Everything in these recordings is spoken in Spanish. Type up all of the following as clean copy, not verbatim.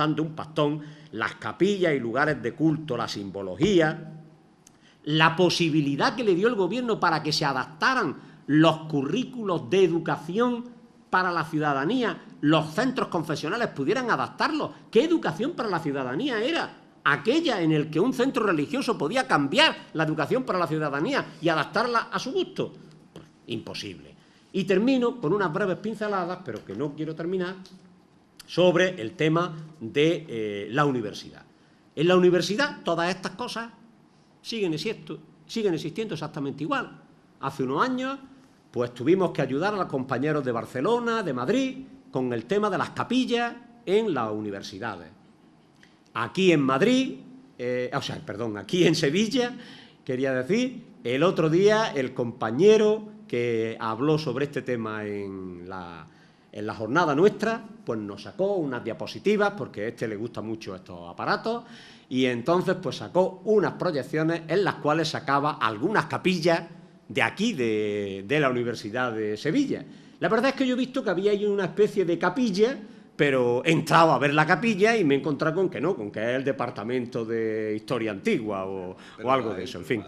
costando un pastón, las capillas y lugares de culto, la simbología, la posibilidad que le dio el gobierno para que se adaptaran los currículos de educación para la ciudadanía, los centros confesionales pudieran adaptarlos. ¿Qué educación para la ciudadanía era? Aquella en el que un centro religioso podía cambiar la educación para la ciudadanía y adaptarla a su gusto. Pues, imposible. Y termino con unas breves pinceladas, pero que no quiero terminar, sobre el tema de la universidad. En la universidad todas estas cosas siguen existiendo exactamente igual. Hace unos años pues tuvimos que ayudar a los compañeros de Barcelona, de Madrid, con el tema de las capillas en las universidades. Aquí en Madrid, aquí en Sevilla, quería decir, el otro día el compañero que habló sobre este tema en la jornada nuestra, pues nos sacó unas diapositivas, porque a este le gustan mucho estos aparatos, y entonces pues sacó unas proyecciones en las cuales sacaba algunas capillas de aquí, de la Universidad de Sevilla. La verdad es que yo he visto que había ahí una especie de capilla, pero he entrado a ver la capilla y me he encontrado con que no, con que es el Departamento de Historia Antigua o algo de eso, en fin.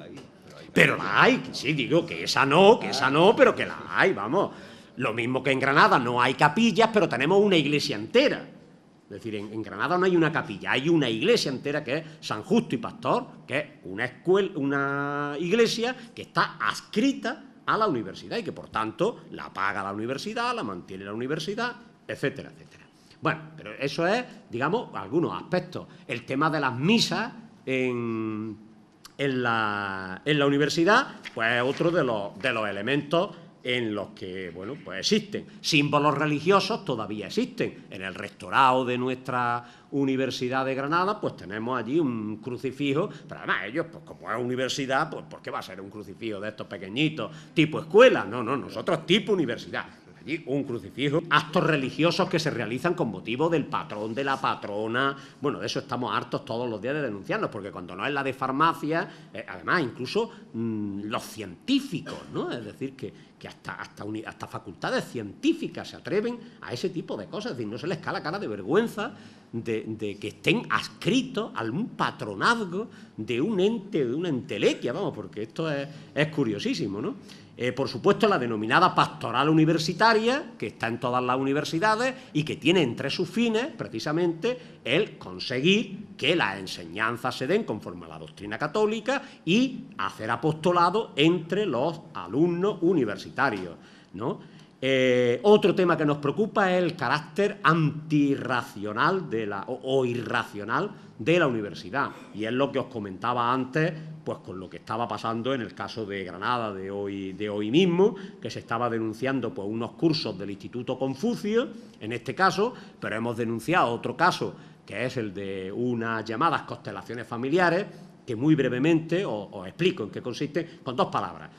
Pero la hay, sí, digo que esa no, pero que la hay, vamos. Lo mismo que en Granada no hay capillas, pero tenemos una iglesia entera. Es decir, en Granada no hay una capilla, hay una iglesia entera que es San Justo y Pastor, que es una iglesia que está adscrita a la universidad y que, por tanto, la paga la universidad, la mantiene la universidad, etcétera, etcétera. Bueno, pero eso es, digamos, algunos aspectos. El tema de las misas en la universidad, pues es otro de los elementos en los que, bueno, pues existen. Símbolos religiosos todavía existen. En el rectorado de nuestra Universidad de Granada, pues tenemos allí un crucifijo, pero además ellos, pues como es universidad, pues ¿por qué va a ser un crucifijo de estos pequeñitos, tipo escuela? No, nosotros tipo universidad. Allí un crucifijo, actos religiosos que se realizan con motivo del patrón, de la patrona. Bueno, de eso estamos hartos todos los días de denunciarnos, porque cuando no es la de farmacia, además incluso los científicos, ¿no? Es decir, que hasta facultades científicas se atreven a ese tipo de cosas. Es decir, no se les cae la cara de vergüenza de que estén adscritos a un patronazgo de un ente, de una entelequia, vamos, porque esto es curiosísimo, ¿no? Por supuesto, la denominada pastoral universitaria, que está en todas las universidades y que tiene entre sus fines, precisamente, el conseguir que las enseñanzas se den conforme a la doctrina católica y hacer apostolado entre los alumnos universitarios, ¿no? Otro tema que nos preocupa es el carácter antirracional o irracional de la universidad, y es lo que os comentaba antes, pues con lo que estaba pasando en el caso de Granada de hoy mismo, que se estaba denunciando pues unos cursos del Instituto Confucio, en este caso, pero hemos denunciado otro caso, que es el de unas llamadas constelaciones familiares, que muy brevemente os explico en qué consiste, con dos palabras.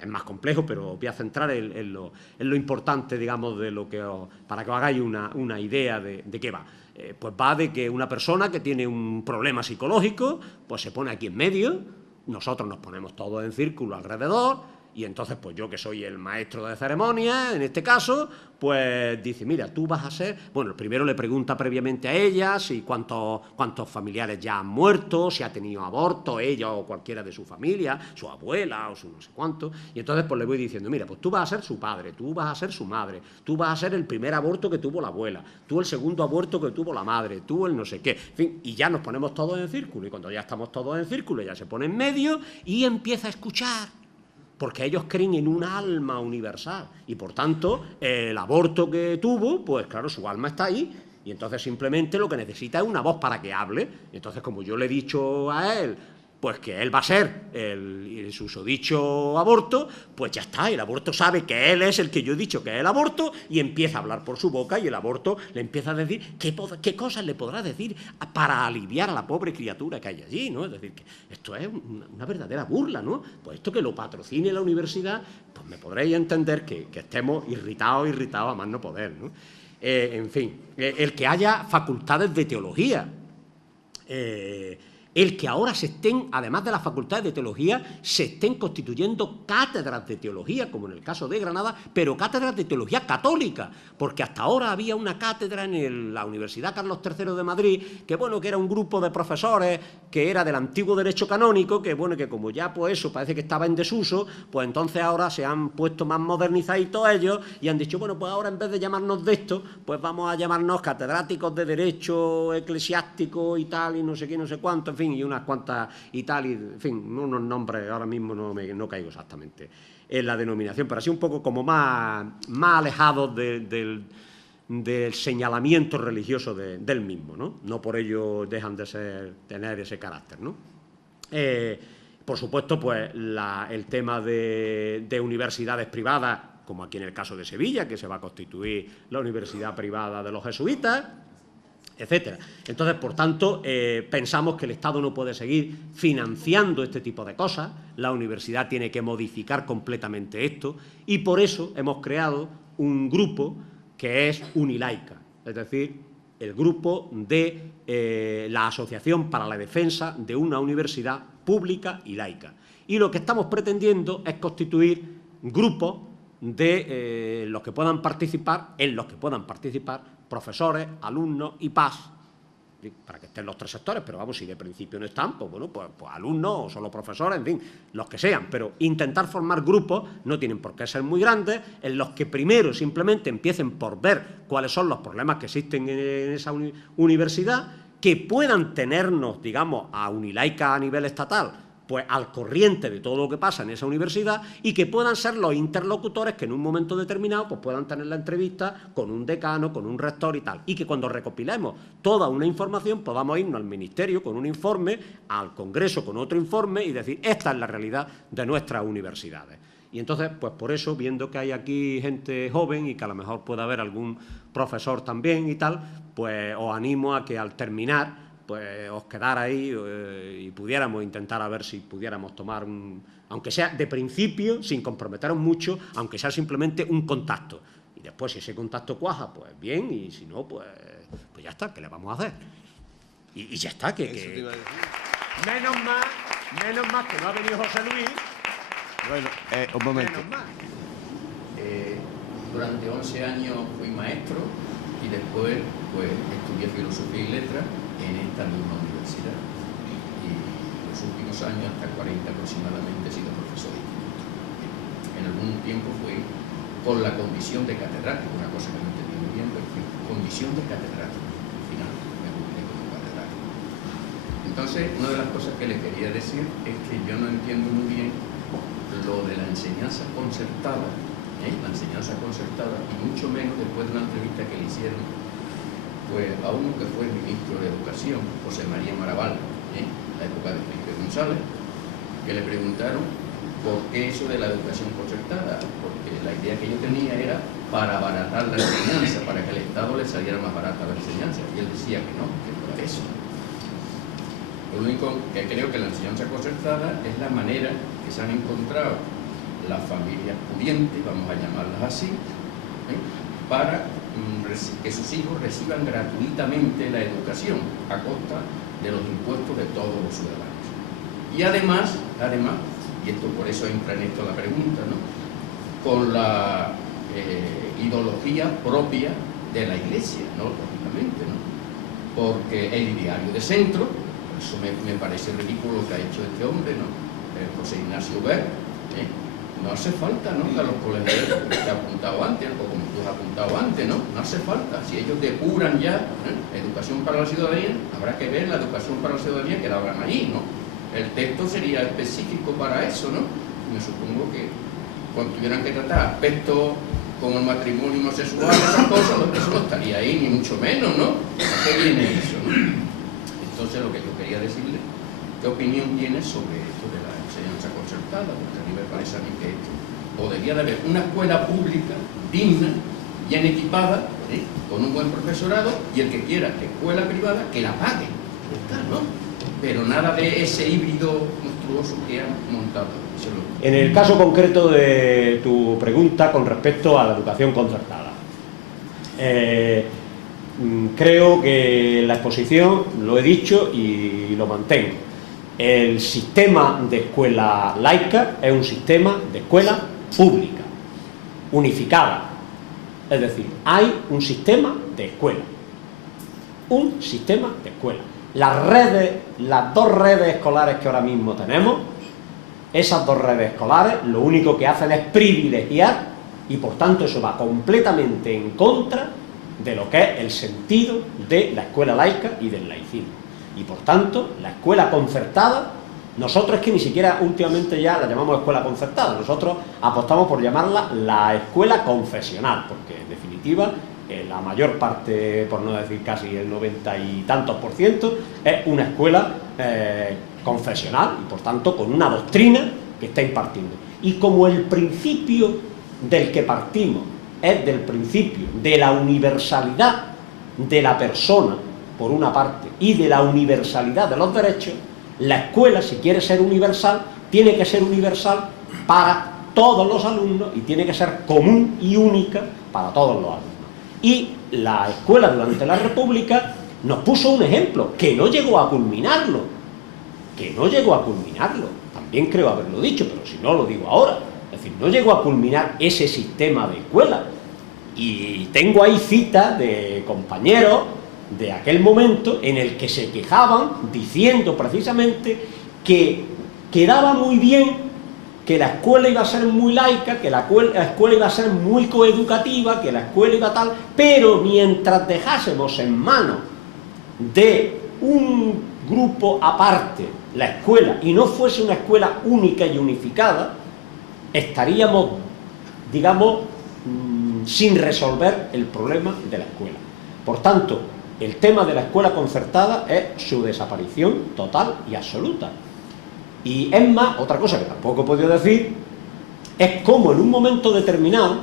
Es más complejo, pero os voy a centrar en lo importante, digamos, para que os hagáis una idea de qué va. Pues va de que una persona que tiene un problema psicológico, pues se pone aquí en medio, nosotros nos ponemos todos en círculo alrededor, y entonces pues yo, que soy el maestro de ceremonias, en este caso, pues dice, mira, tú vas a ser... Bueno, primero le pregunta previamente a ella si cuántos familiares ya han muerto, si ha tenido aborto, ella o cualquiera de su familia, su abuela o su no sé cuánto, y entonces pues le voy diciendo, mira, pues tú vas a ser su padre, tú vas a ser su madre, tú vas a ser el primer aborto que tuvo la abuela, tú el segundo aborto que tuvo la madre, tú el no sé qué, en fin, y ya nos ponemos todos en círculo, y cuando ya estamos todos en círculo, ella se pone en medio y empieza a escuchar, porque ellos creen en un alma universal y, por tanto, el aborto que tuvo, pues claro, su alma está ahí y entonces simplemente lo que necesita es una voz para que hable. Y entonces, como yo le he dicho a él, pues que él va a ser el susodicho aborto, pues ya está, el aborto sabe que él es el que yo he dicho que es el aborto y empieza a hablar por su boca y el aborto le empieza a decir qué cosas le podrá decir para aliviar a la pobre criatura que hay allí, ¿no? Es decir, que esto es una verdadera burla, ¿no? Pues esto que lo patrocine la universidad, pues me podréis entender que estemos irritados a más no poder, ¿no? En fin, el que haya facultades de teología, el que ahora se estén, además de las facultades de teología, se estén constituyendo cátedras de teología, como en el caso de Granada, pero cátedras de teología católica, porque hasta ahora había una cátedra en la Universidad Carlos III de Madrid, que bueno, que era un grupo de profesores que era del antiguo derecho canónico, que bueno, que como ya pues eso parece que estaba en desuso, pues entonces ahora se han puesto más modernizaditos ellos y han dicho, bueno, pues ahora en vez de llamarnos de esto, pues vamos a llamarnos catedráticos de derecho eclesiástico y tal, y no sé qué, no sé cuánto, en fin, y unas cuantas y tal, y en fin, unos nombres, ahora mismo no caigo exactamente en la denominación, pero así un poco como más alejados del señalamiento religioso del mismo, ¿no? No por ello dejan de tener ese carácter, ¿no? Por supuesto, pues el tema de universidades privadas, como aquí en el caso de Sevilla, que se va a constituir la universidad privada de los jesuitas, etcétera. Entonces, por tanto, pensamos que el Estado no puede seguir financiando este tipo de cosas, la universidad tiene que modificar completamente esto y por eso hemos creado un grupo que es Unilaica, es decir, el grupo de la Asociación para la Defensa de una Universidad Pública y Laica. Y lo que estamos pretendiendo es constituir grupos de los que puedan participar, profesores, alumnos y PAS, para que estén los tres sectores, pero vamos, si de principio no están, pues bueno, pues alumnos o solo profesores, en fin, los que sean, pero intentar formar grupos, no tienen por qué ser muy grandes, en los que primero simplemente empiecen por ver cuáles son los problemas que existen en esa universidad, que puedan tenernos, digamos, a Unilaica a nivel estatal, pues al corriente de todo lo que pasa en esa universidad y que puedan ser los interlocutores que en un momento determinado pues puedan tener la entrevista con un decano, con un rector y tal. Y que cuando recopilemos toda una información podamos irnos al Ministerio con un informe, al Congreso con otro informe y decir, esta es la realidad de nuestras universidades. Y entonces, pues por eso, viendo que hay aquí gente joven y que a lo mejor pueda haber algún profesor también y tal, pues os animo a que al terminar pues os quedara ahí y pudiéramos intentar a ver si pudiéramos tomar aunque sea de principio, sin comprometeros mucho, aunque sea simplemente un contacto. Y después, si ese contacto cuaja, pues bien, y si no, pues ya está, ¿qué le vamos a hacer? Y ya está, menos más que no ha venido José Luis. Bueno, un momento. Durante 11 años fui maestro y después pues estudié filosofía y letras en esta misma universidad. Y los últimos años, hasta 40 aproximadamente, he sido profesor de instituto. En algún tiempo fui con la condición de catedrático, una cosa que no entendí muy bien, pero fui condición de catedrático. Al final me publiqué como catedrático. Entonces, una de las cosas que le quería decir es que yo no entiendo muy bien lo de la enseñanza concertada, la enseñanza concertada, y mucho menos después de una entrevista que le hicieron pues a uno que fue el ministro de Educación, José María Maraval, en la época de Felipe González, que le preguntaron por qué eso de la educación concertada, porque la idea que yo tenía era para abaratar la enseñanza, para que al Estado le saliera más barata la enseñanza, y él decía que no era eso. Lo único que creo que la enseñanza concertada es la manera que se han encontrado las familias pudientes, vamos a llamarlas así, para que sus hijos reciban gratuitamente la educación a costa de los impuestos de todos los ciudadanos. Y además, y esto por eso entra en esto la pregunta, ¿no?, con la ideología propia de la Iglesia, ¿no?, lógicamente, ¿no?, porque el ideario de centro, por eso me parece ridículo lo que ha hecho este hombre, ¿no?, José Ignacio Ver, no hace falta, ¿no?, que a los colegios que he apuntado antes, o como tú has apuntado antes, ¿no?, no hace falta. Si ellos depuran ya educación para la ciudadanía, habrá que ver la educación para la ciudadanía que la hagan allí, ¿no? El texto sería específico para eso, ¿no? Me supongo que cuando tuvieran que tratar aspectos como el matrimonio homosexual, esas cosas, eso no estaría ahí, ni mucho menos, ¿no? ¿A qué viene eso, no? Entonces, lo que yo quería decirle, ¿qué opinión tiene sobre esto de la enseñanza concertada? Porque a mí me parece a mí que podría haber una escuela pública digna, bien equipada, con un buen profesorado, y el que quiera escuela privada, que la pague, ¿no? Pero nada de ese híbrido monstruoso que han montado. En el caso concreto de tu pregunta con respecto a la educación concertada, creo que en la exposición lo he dicho y lo mantengo. el sistema de escuela laica es un sistema de escuela pública, unificada. Es decir, hay un sistema de escuela. Un sistema de escuela. Las dos redes escolares que ahora mismo tenemos, esas dos redes escolares, lo único que hacen es privilegiar, y por tanto eso va completamente en contra de lo que es el sentido de la escuela laica y del laicismo. Y por tanto, la escuela concertada, nosotros es que ni siquiera últimamente ya la llamamos escuela concertada, nosotros apostamos por llamarla la escuela confesional, porque en definitiva la mayor parte, por no decir casi el 90 y tantos %, es una escuela confesional y por tanto con una doctrina que está impartiendo. Y como el principio del que partimos es del principio de la universalidad de la persona, por una parte, y de la universalidad de los derechos, la escuela, si quiere ser universal, tiene que ser universal para todos los alumnos y tiene que ser común y única para todos los alumnos. Y la escuela durante la República nos puso un ejemplo, que no llegó a culminarlo, también creo haberlo dicho, pero si no lo digo ahora, es decir, no llegó a culminar ese sistema de escuela. Y tengo ahí citas de compañeros de aquel momento en el que se quejaban diciendo precisamente que quedaba muy bien, que la escuela iba a ser muy laica, que la escuela iba a ser muy coeducativa, que la escuela iba tal, pero mientras dejásemos en manos de un grupo aparte la escuela y no fuese una escuela única y unificada, estaríamos, digamos, sin resolver el problema de la escuela. Por tanto, el tema de la escuela concertada es su desaparición total y absoluta. Y es más, otra cosa que tampoco he podido decir, es cómo en un momento determinado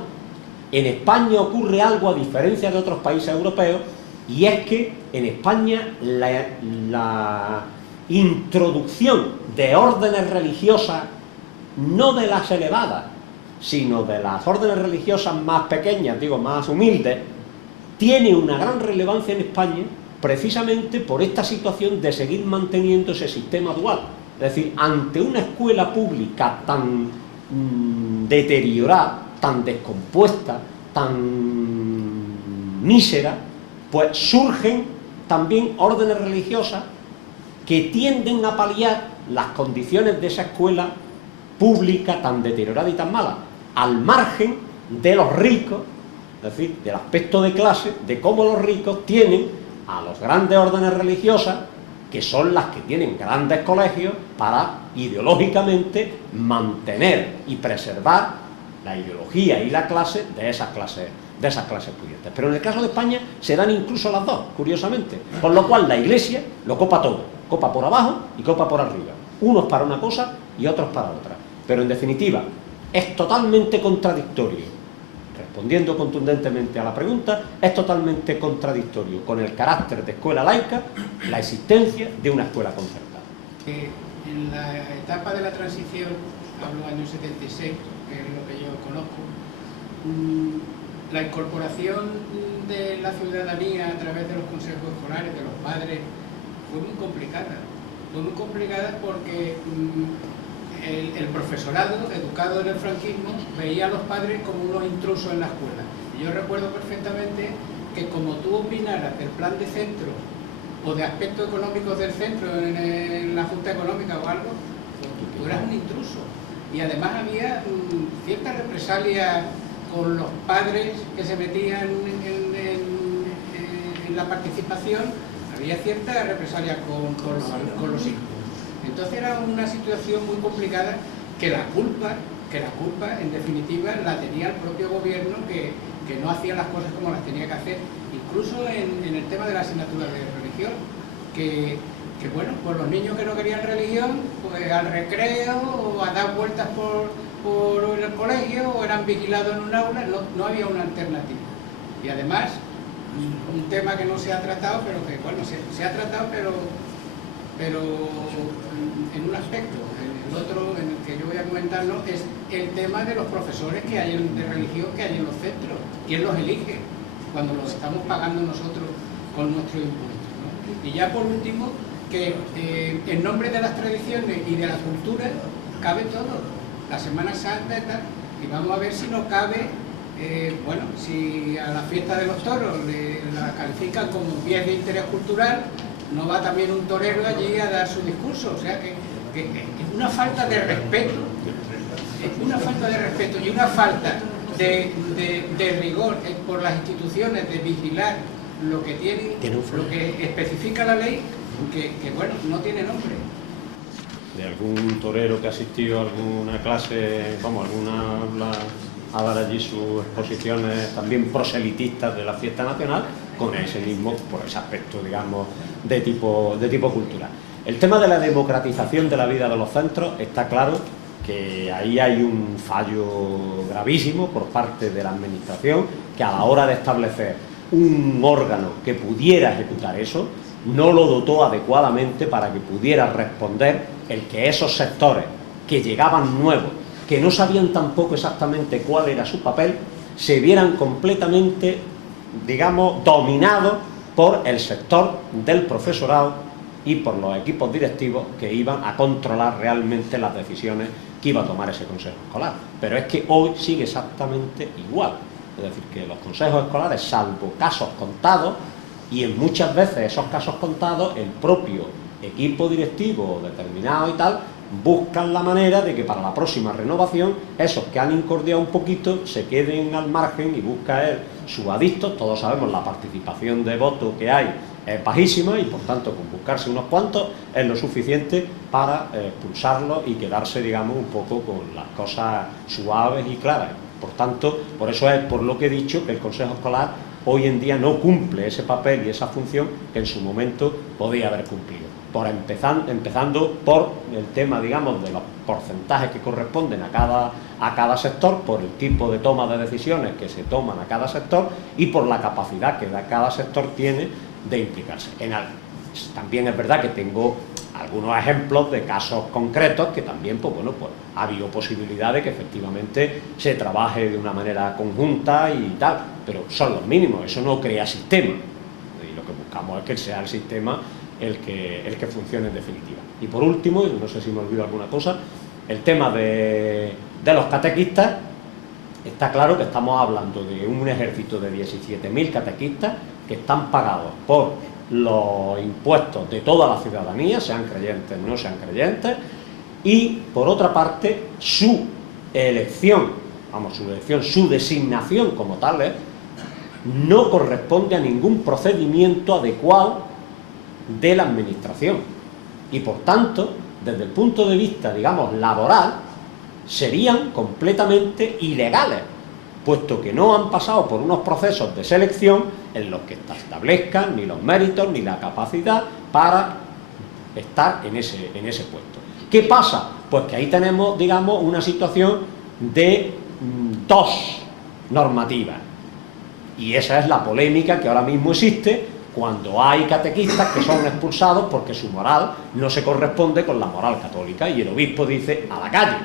en España ocurre algo a diferencia de otros países europeos, y es que en España la introducción de órdenes religiosas, no de las elevadas, sino de las órdenes religiosas más pequeñas, digo, más humildes, tiene una gran relevancia en España precisamente por esta situación de seguir manteniendo ese sistema dual. Es decir, ante una escuela pública tan deteriorada, tan descompuesta, tan mísera, pues surgen también órdenes religiosas que tienden a paliar las condiciones de esa escuela pública tan deteriorada y tan mala, al margen de los ricos, es decir, del aspecto de clase, de cómo los ricos tienen a las grandes órdenes religiosas, que son las que tienen grandes colegios para ideológicamente mantener y preservar la ideología y la clase de esas clases pudientes. Pero en el caso de España se dan incluso las dos, curiosamente, con lo cual la Iglesia lo copa todo, copa por abajo y copa por arriba, unos para una cosa y otros para otra. Pero en definitiva es totalmente contradictorio, respondiendo contundentemente a la pregunta, es totalmente contradictorio con el carácter de escuela laica la existencia de una escuela concertada. En la etapa de la transición, hablo año 76, que es lo que yo conozco, la incorporación de la ciudadanía a través de los consejos escolares, de los padres, fue muy complicada. Fue muy complicada porque el profesorado, educado en el franquismo, veía a los padres como unos intrusos en la escuela. Y yo recuerdo perfectamente que como tú opinaras del plan de centro o de aspectos económicos del centro en la Junta Económica o algo, tú eras un intruso. Y además había cierta represalia con los padres que se metían en la participación, había cierta represalia con los hijos. Entonces era una situación muy complicada que la culpa en definitiva la tenía el propio gobierno que no hacía las cosas como las tenía que hacer, incluso en el tema de la asignatura de religión, que bueno, pues los niños que no querían religión, pues al recreo o a dar vueltas por el colegio o eran vigilados en un aula, no había una alternativa. Y además, un tema que no se ha tratado, pero que bueno, se ha tratado, pero en un aspecto. El otro, en el que yo voy a comentarlo, es el tema de los profesores que hay de religión que hay en los centros. ¿Quién los elige? Cuando los estamos pagando nosotros con nuestros impuestos, ¿no? Y ya por último, que en nombre de las tradiciones y de la cultura cabe todo. La Semana Santa y tal, y vamos a ver si no cabe, bueno, si a la fiesta de los toros la califican como bien de interés cultural, no va también un torero allí a dar su discurso. O sea que es una falta de respeto, es una falta de respeto y una falta de rigor por las instituciones, de vigilar lo que tiene, lo que especifica la ley, que bueno, no tiene nombre. De algún torero que asistió a alguna clase, vamos, a dar allí sus exposiciones también proselitistas de la fiesta nacional, con ese mismo, por ese aspecto, digamos, de tipo cultural. El tema de la democratización de la vida de los centros, está claro que ahí hay un fallo gravísimo por parte de la Administración, que a la hora de establecer un órgano que pudiera ejecutar eso, no lo dotó adecuadamente para que pudiera responder el que esos sectores que llegaban nuevos, que no sabían tampoco exactamente cuál era su papel, se vieran completamente, digamos, dominados por el sector del profesorado y por los equipos directivos que iban a controlar realmente las decisiones que iba a tomar ese consejo escolar. Pero es que hoy sigue exactamente igual. Es decir, que los consejos escolares, salvo casos contados, y en muchas veces esos casos contados, el propio equipo directivo determinado y tal, buscan la manera de que para la próxima renovación esos que han incordiado un poquito se queden al margen y buscan sus adictos. Todos sabemos la participación de voto que hay es bajísima y por tanto con buscarse unos cuantos es lo suficiente para expulsarlos y quedarse, digamos, un poco con las cosas suaves y claras. Por tanto, por eso es por lo que he dicho que el Consejo Escolar hoy en día no cumple ese papel y esa función que en su momento podía haber cumplido. Empezando por el tema, digamos, de los porcentajes que corresponden a cada sector, por el tipo de toma de decisiones que se toman a cada sector y por la capacidad que cada sector tiene de implicarse en algo. También es verdad que tengo algunos ejemplos de casos concretos que también, pues bueno, pues ha habido posibilidad de que efectivamente se trabaje de una manera conjunta y tal, pero son los mínimos, eso no crea sistema. Y lo que buscamos es que sea el sistema el que funcione en definitiva. Y por último, y no sé si me olvido alguna cosa, el tema de los catequistas. Está claro que estamos hablando de un ejército de 17.000 catequistas que están pagados por los impuestos de toda la ciudadanía, sean creyentes o no sean creyentes, y por otra parte su elección, su designación como tales, no corresponde a ningún procedimiento adecuado de la Administración y por tanto, desde el punto de vista, digamos, laboral, serían completamente ilegales, puesto que no han pasado por unos procesos de selección en los que establezcan ni los méritos ni la capacidad para estar en ese puesto. ¿Qué pasa? Pues que ahí tenemos, digamos, una situación de dos normativas, y esa es la polémica que ahora mismo existe cuando hay catequistas que son expulsados porque su moral no se corresponde con la moral católica y el obispo dice a la calle.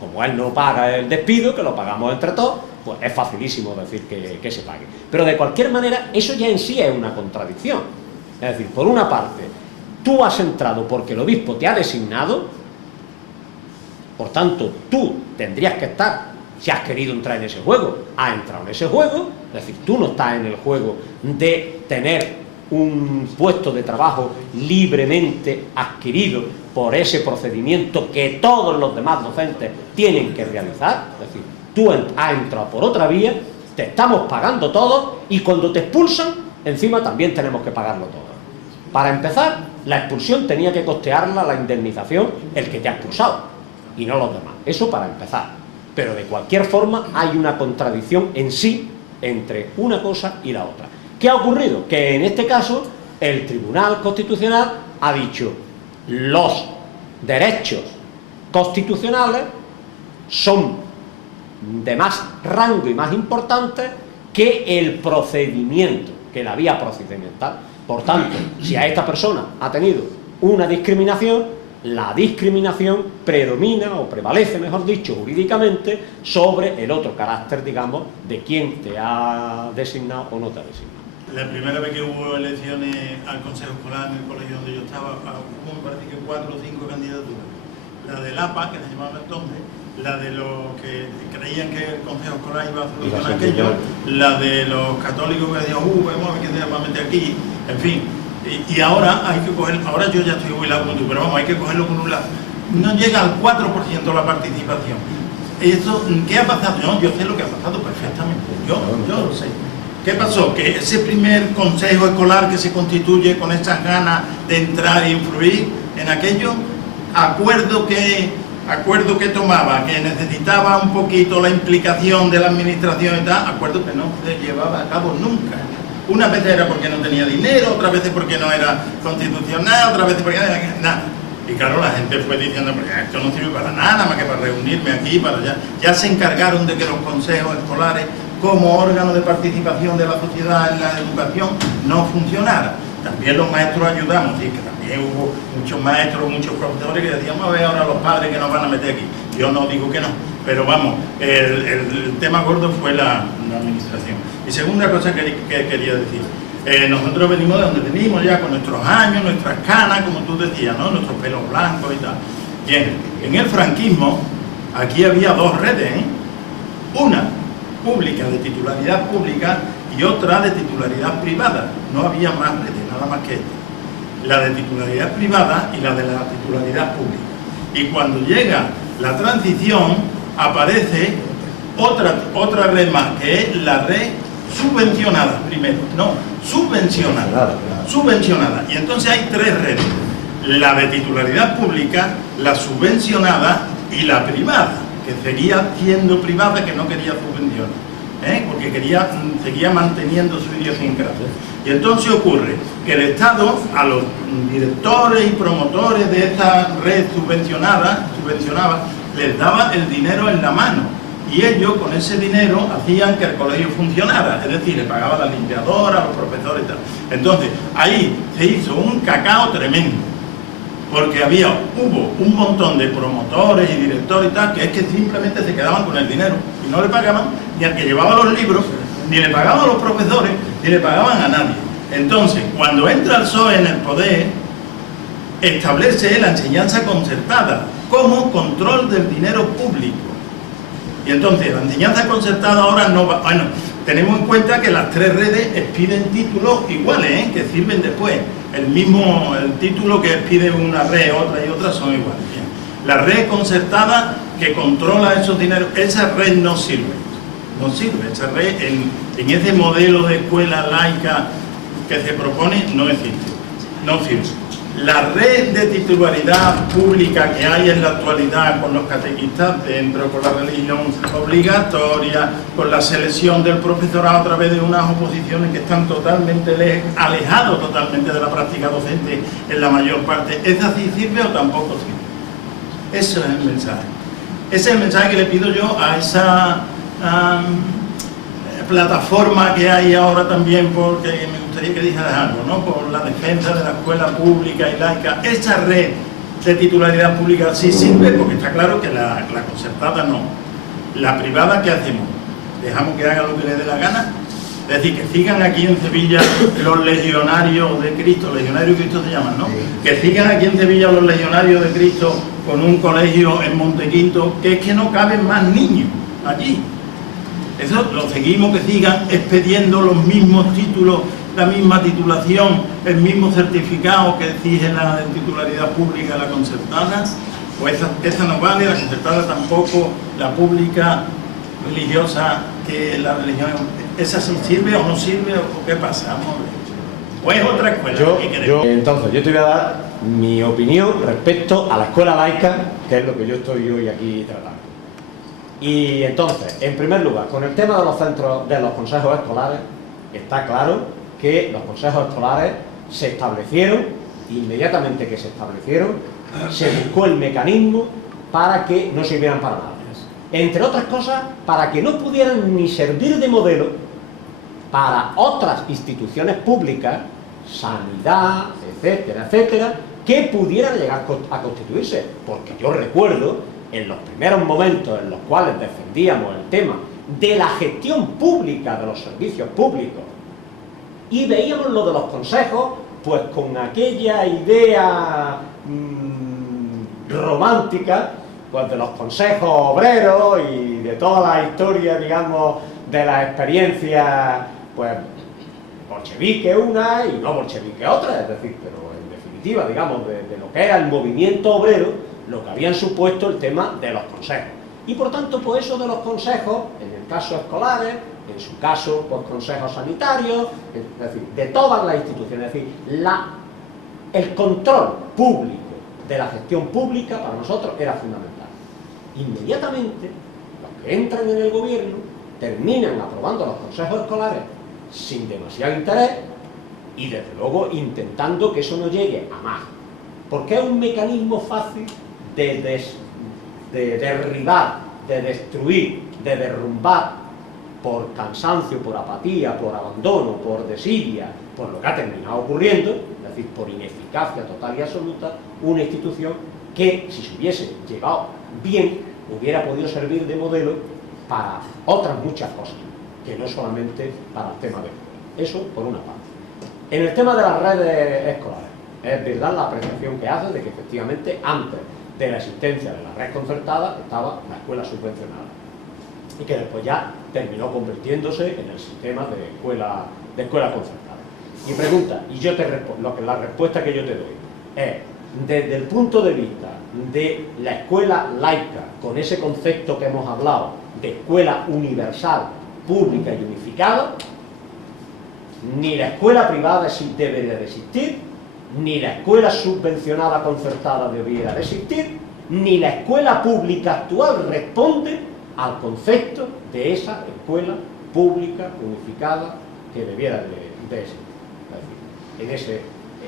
Como él no paga el despido, que lo pagamos entre todos, pues es facilísimo decir que se pague. Pero de cualquier manera, eso ya en sí es una contradicción. Es decir, por una parte, tú has entrado porque el obispo te ha designado, por tanto, tú tendrías que estar, si has querido entrar en ese juego, has entrado en ese juego, es decir, tú no estás en el juego de tener un puesto de trabajo libremente adquirido por ese procedimiento que todos los demás docentes tienen que realizar. Es decir, tú has entrado por otra vía, te estamos pagando todos y cuando te expulsan, encima también tenemos que pagarlo todo. Para empezar, la expulsión tenía que costearla la indemnización el que te ha expulsado y no los demás. Eso para empezar. Pero de cualquier forma hay una contradicción en sí entre una cosa y la otra. ¿Qué ha ocurrido? Que en este caso el Tribunal Constitucional ha dicho los derechos constitucionales son de más rango y más importantes que el procedimiento, que la vía procedimental. Por tanto, si a esta persona ha tenido una discriminación, la discriminación predomina o prevalece, mejor dicho, jurídicamente sobre el otro carácter, digamos, de quién te ha designado o no te ha designado. La primera vez que hubo elecciones al Consejo Escolar en el colegio donde yo estaba, hubo, me parece que 4 o 5 candidaturas. La del APA, que se llamaba entonces, la de los que creían que el Consejo Escolar iba a solucionar aquello, la de los católicos que decían, vamos a ver qué se va a meter aquí, en fin. Y ahora hay que coger, ahora yo ya estoy jubilado como tú, pero vamos, hay que cogerlo con un lado. No llega al 4% la participación. Eso, ¿qué ha pasado? No, yo sé lo que ha pasado perfectamente, yo lo sé. ¿Qué pasó? Que ese primer consejo escolar que se constituye con esas ganas de entrar e influir en aquello, acuerdo que tomaba, que necesitaba un poquito la implicación de la administración y tal, acuerdo que no se llevaba a cabo nunca. Una vez era porque no tenía dinero, otra vez porque no era constitucional, otra vez porque no era nada. Y claro, la gente fue diciendo, pues esto no sirve para nada, más que para reunirme aquí, para allá. Ya se encargaron de que los consejos escolares, como órgano de participación de la sociedad en la educación, no funcionara. También los maestros ayudamos, y que también hubo muchos maestros, muchos profesores que decían, a ver ahora los padres que nos van a meter aquí. Yo no digo que no, pero vamos, el tema gordo fue la administración. Y segunda cosa que quería decir, nosotros venimos de donde venimos ya, con nuestros años, nuestras canas, como tú decías, ¿no? Nuestros pelos blancos y tal. Bien, en el franquismo, aquí había dos redes, una pública, de titularidad pública, y otra de titularidad privada. No había más redes, nada más que esta. La de titularidad privada y la de la titularidad pública. Y cuando llega la transición, aparece otra red más, que es la red subvencionada, primero. No, subvencionada. Y entonces hay tres redes. La de titularidad pública, la subvencionada y la privada, que seguía siendo privada, que no quería subvencionar, porque seguía manteniendo su idiosincrasia. Y entonces ocurre que el Estado, a los directores y promotores de esta red subvencionada, les daba el dinero en la mano. Y ellos con ese dinero hacían que el colegio funcionara, es decir, le pagaban a la limpiadora, a los profesores y tal. Entonces, ahí se hizo un cacao tremendo, porque hubo un montón de promotores y directores y tal, que es que simplemente se quedaban con el dinero y no le pagaban ni al que llevaba los libros, ni le pagaban a los profesores, ni le pagaban a nadie. Entonces, cuando entra el PSOE en el poder, establece la enseñanza concertada como control del dinero público. Y entonces, la enseñanza concertada ahora no va... Bueno, tenemos en cuenta que las tres redes expiden títulos iguales, que sirven después. El título que expide una red, otra y otra son iguales. Bien. La red concertada que controla esos dineros, esa red no sirve. No sirve. Esa red, en ese modelo de escuela laica que se propone, no existe. No sirve. La red de titularidad pública que hay en la actualidad con los catequistas dentro, con la religión obligatoria, con la selección del profesorado a través de unas oposiciones que están totalmente alejados totalmente de la práctica docente en la mayor parte, ¿esa sí sirve o tampoco sirve? Ese es el mensaje. Ese es el mensaje que le pido yo a esa plataforma que hay ahora también, porque me gustaría que dijeras algo, ¿no? Por la defensa de la escuela pública y laica. Esa red de titularidad pública sí sirve, porque está claro que la concertada no. La privada, ¿qué hacemos? ¿Dejamos que haga lo que le dé la gana? Es decir, que sigan aquí en Sevilla los legionarios de Cristo, legionarios de Cristo se llaman, ¿no? Que sigan aquí en Sevilla los legionarios de Cristo con un colegio en Montequinto, que es que no caben más niños allí. Eso lo seguimos, que sigan expediendo los mismos títulos, la misma titulación, el mismo certificado que exige la titularidad pública, la concertada, pues esa no vale, la concertada tampoco, la pública religiosa, que la religión, ¿esa sí sirve o no sirve o qué pasa? Vamos a ver. O es otra escuela. Entonces, yo te voy a dar mi opinión respecto a la escuela laica, que es lo que yo estoy hoy aquí tratando. Y entonces, en primer lugar, con el tema de los centros, de los consejos escolares, está claro que los consejos escolares se establecieron, inmediatamente que se establecieron, se buscó el mecanismo para que no sirvieran para nada. Entre otras cosas, para que no pudieran ni servir de modelo para otras instituciones públicas, sanidad, etcétera, etcétera, que pudieran llegar a constituirse. Porque yo recuerdo en los primeros momentos en los cuales defendíamos el tema de la gestión pública de los servicios públicos Y veíamos lo de los consejos, pues con aquella idea romántica, pues de los consejos obreros y de toda la historia, digamos, de las experiencias, pues bolchevique una y no bolchevique otra, es decir, pero en definitiva, digamos, de lo que era el movimiento obrero, lo que habían supuesto el tema de los consejos. Y por tanto, pues eso de los consejos, en el caso escolares, en su caso, pues consejos sanitarios, es decir, de todas las instituciones, es decir, el control público de la gestión pública para nosotros era fundamental. Inmediatamente, los que entran en el gobierno terminan aprobando los consejos escolares sin demasiado interés y desde luego intentando que eso no llegue a más, porque es un mecanismo fácil de derribar, de destruir, de derrumbar por cansancio, por apatía, por abandono, por desidia, por lo que ha terminado ocurriendo, es decir, por ineficacia total y absoluta, una institución que, si se hubiese llevado bien, hubiera podido servir de modelo para otras muchas cosas, que no solamente para el tema de escuela. Eso por una parte. En el tema de las redes escolares, es verdad la apreciación que hace de que efectivamente antes de la existencia de la red concertada estaba la escuela subvencionada y que después ya terminó convirtiéndose en el sistema de escuela concertada. Y pregunta, y yo te respondo, la respuesta que yo te doy es, desde el punto de vista de la escuela laica, con ese concepto que hemos hablado de escuela universal, pública y unificada, ni la escuela privada debería de existir, ni la escuela subvencionada concertada debiera de existir, ni la escuela pública actual responde al concepto de esa escuela pública unificada que debiera de existir.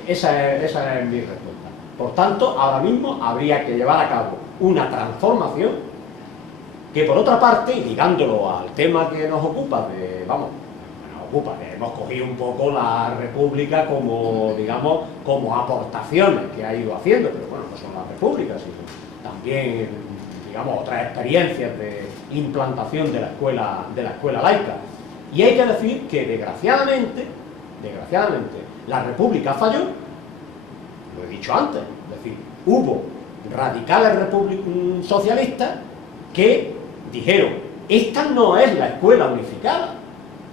Esa es mi respuesta. Por tanto, ahora mismo habría que llevar a cabo una transformación que, por otra parte, y ligándolo al tema que nos ocupa, hemos cogido un poco la República como, digamos, como aportaciones que ha ido haciendo, pero bueno, no son las repúblicas, sino también, digamos, otras experiencias de implantación de la escuela laica. Y hay que decir que, desgraciadamente, la República falló, lo he dicho antes, es decir, hubo radicales socialistas que dijeron, esta no es la escuela unificada,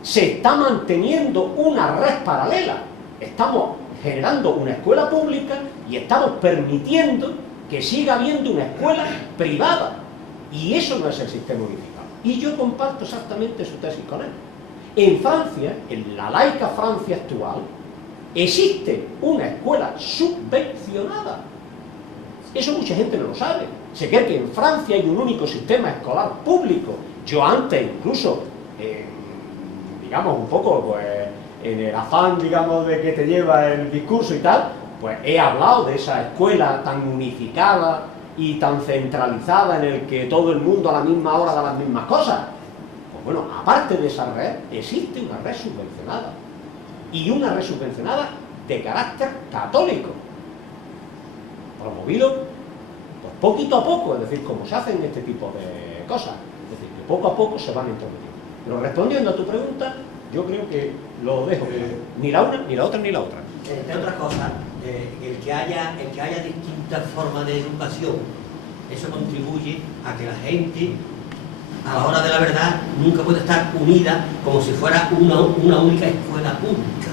se está manteniendo una red paralela, estamos generando una escuela pública y estamos permitiendo que siga habiendo una escuela privada, y eso no es el sistema unificado. Y yo comparto exactamente su tesis con él. En Francia, en la laica Francia actual, existe una escuela subvencionada. Eso mucha gente no lo sabe. Se cree que en Francia hay un único sistema escolar público. Yo antes, incluso, digamos, un poco, pues, en el afán, digamos, de que te lleva el discurso y tal, pues he hablado de esa escuela tan unificada y tan centralizada en el que todo el mundo a la misma hora da las mismas cosas. Pues bueno, aparte de esa red, existe una red subvencionada. Y una red subvencionada de carácter católico, promovido pues poquito a poco, es decir, como se hacen este tipo de cosas, es decir, que poco a poco se van intrometiendo. Pero respondiendo a tu pregunta, yo creo que lo dejo, ni la una, ni la otra, ni la otra. Entre otras cosas, el que haya distintas formas de educación, eso contribuye a que la gente, a la hora de la verdad, nunca puede estar unida como si fuera una única escuela pública.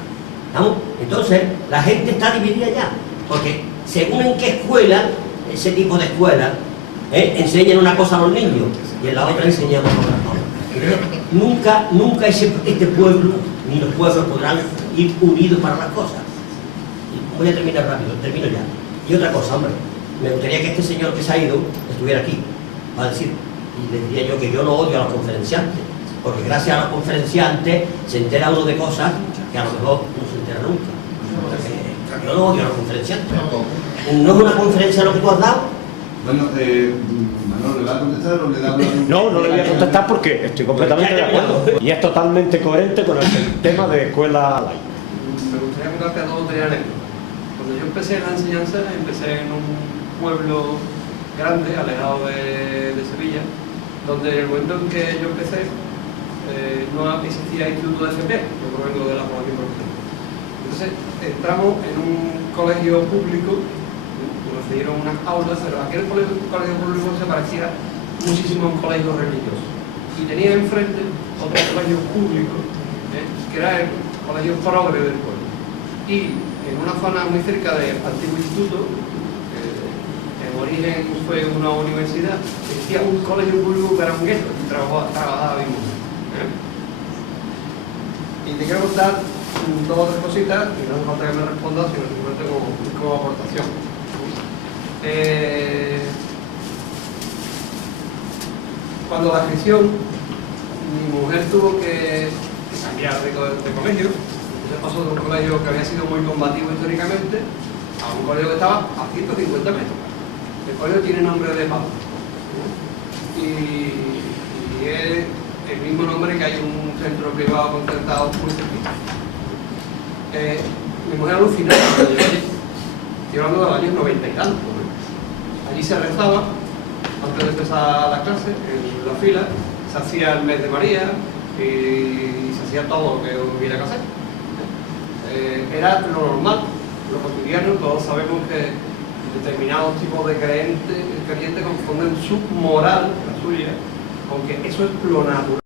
¿Vamos? Entonces, la gente está dividida ya, porque según en qué escuela, ese tipo de escuela, enseñan una cosa a los niños y en la otra enseñamos otra cosa. Entonces, nunca este pueblo, ni los pueblos podrán ir unidos para las cosas. Y voy a terminar rápido, termino ya. Y otra cosa, hombre, me gustaría que este señor que se ha ido estuviera aquí, para decir. Y les diría yo que yo no odio a los conferenciantes, porque gracias a los conferenciantes se entera uno de cosas que a lo mejor no se entera nunca. Yo no odio a los conferenciantes. ¿No es una conferencia lo que tú has dado? Bueno, Manolo, ¿le va a contestar o le da una...? No le voy a contestar porque estoy completamente de acuerdo. Y es totalmente coherente con el tema de escuela laica. Me gustaría contarte a todos de anécdotas. Cuando yo empecé la enseñanza, empecé en un pueblo grande, alejado de Sevilla, donde en el momento en que yo empecé no existía instituto de FP, yo provengo de la población profesional. Entonces entramos en un colegio público, nos dieron unas aulas, pero aquel colegio público se parecía muchísimo a un colegio religioso. Y tenía enfrente otro colegio público, que era el colegio progre del pueblo. Y en una zona muy cerca del antiguo instituto, en origen fue una universidad, existía un colegio público que era un gueto y trabajaba mismo. Y te quiero contar dos o tres cositas, y no hace falta que me respondas, sino simplemente como aportación. Cuando la gestión, mi mujer tuvo que cambiar de colegio. Entonces pasó de un colegio que había sido muy combativo históricamente a un colegio que estaba a 150 metros. El colegio tiene nombre de Pablo. Y es el mismo nombre que hay un centro privado concertado muy cerquita. Mi mujer alucinaba cuando llegó allí. Estoy hablando de los años 90 y tantos. Allí se rezaba, antes de empezar la clase, en la fila, se hacía el mes de María y se hacía todo lo que hubiera que hacer. Era lo normal, lo cotidiano. Todos sabemos que determinados tipos de creyentes confunden su moral, la suya, con que eso es lo natural.